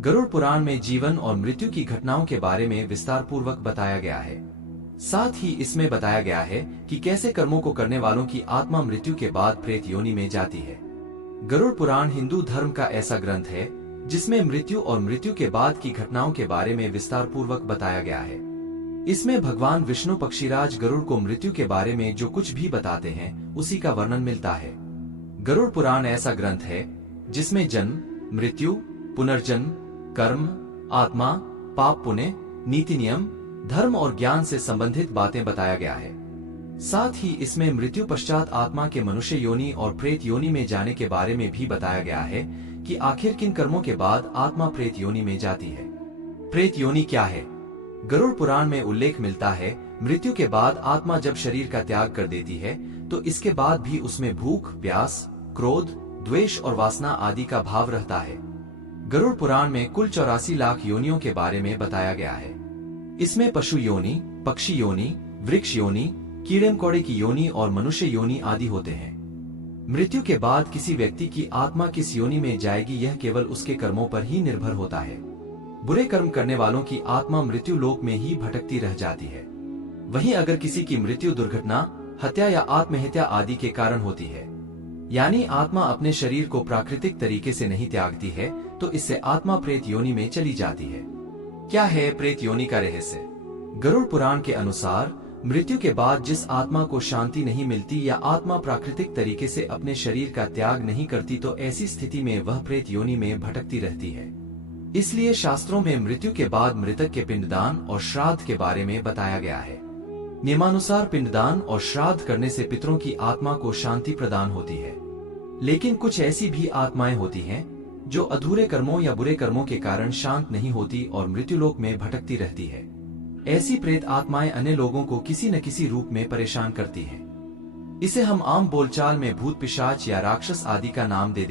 गरुड़ पुराण में जीवन और मृत्यु की घटनाओं के बारे में विस्तार पूर्वक बताया गया है। साथ ही इसमें बताया गया है कि कैसे कर्मों को करने वालों की आत्मा मृत्यु के बाद प्रेत योनि में जाती है। गरुड़ पुराण हिंदू धर्म का ऐसा ग्रंथ है जिसमें मृत्यु और मृत्यु के बाद की घटनाओं के बारे में विस्तार पूर्वक बताया गया है। इसमें भगवान विष्णु पक्षीराज गरुड़ को मृत्यु के बारे में जो कुछ भी बताते हैं उसी का वर्णन मिलता है। गरुड़ पुराण ऐसा ग्रंथ है जिसमें जन्म, मृत्यु, पुनर्जन्म, कर्म, आत्मा, पाप पुण्य, नीति नियम, धर्म और ज्ञान से संबंधित बातें बताया गया है। साथ ही इसमें मृत्यु पश्चात आत्मा के मनुष्य योनि और प्रेत योनि में जाने के बारे में भी बताया गया है कि आखिर किन कर्मों के बाद आत्मा प्रेत योनि में जाती है। प्रेत योनि क्या है? गरुड़ पुराण में उल्लेख मिलता है, मृत्यु के बाद आत्मा जब शरीर का त्याग कर देती है तो इसके बाद भी उसमें भूख, प्यास, क्रोध, द्वेष और वासना आदि का भाव रहता है। गरुड़ पुराण में कुल 84 लाख योनियों के बारे में बताया गया है। इसमें पशु योनि, पक्षी योनि, वृक्ष योनि, कीड़े मकोड़े की योनि और मनुष्य योनि आदि होते हैं। मृत्यु के बाद किसी व्यक्ति की आत्मा किस योनि में जाएगी यह केवल उसके कर्मों पर ही निर्भर होता है। बुरे कर्म करने वालों की आत्मा मृत्यु लोक में ही भटकती रह जाती है। वहीं अगर किसी की मृत्यु दुर्घटना, हत्या या आत्महत्या आदि के कारण होती है, यानी आत्मा अपने शरीर को प्राकृतिक तरीके से नहीं त्यागती है, तो इससे आत्मा प्रेत योनि में चली जाती है। क्या है प्रेत योनि का रहस्य? गरुड़ पुराण के अनुसार मृत्यु के बाद जिस आत्मा को शांति नहीं मिलती या आत्मा प्राकृतिक तरीके से अपने शरीर का त्याग नहीं करती तो ऐसी स्थिति में वह प्रेत योनि में भटकती रहती है। इसलिए शास्त्रों में मृत्यु के बाद मृतक के पिंडदान और श्राद्ध के बारे में बताया गया है। नियमानुसार पिंडदान और श्राद्ध करने से पितरों की आत्मा को शांति प्रदान होती है। लेकिन कुछ ऐसी भी आत्माएं होती हैं जो अधूरे कर्मों या बुरे कर्मों के कारण शांत नहीं होती और मृत्युलोक में भटकती रहती है। ऐसी प्रेत आत्माएं अन्य लोगों को किसी न किसी रूप में परेशान करती हैं। इसे हम आम बोलचाल में भूत, पिशाच या राक्षस आदि का नाम दे देते हैं।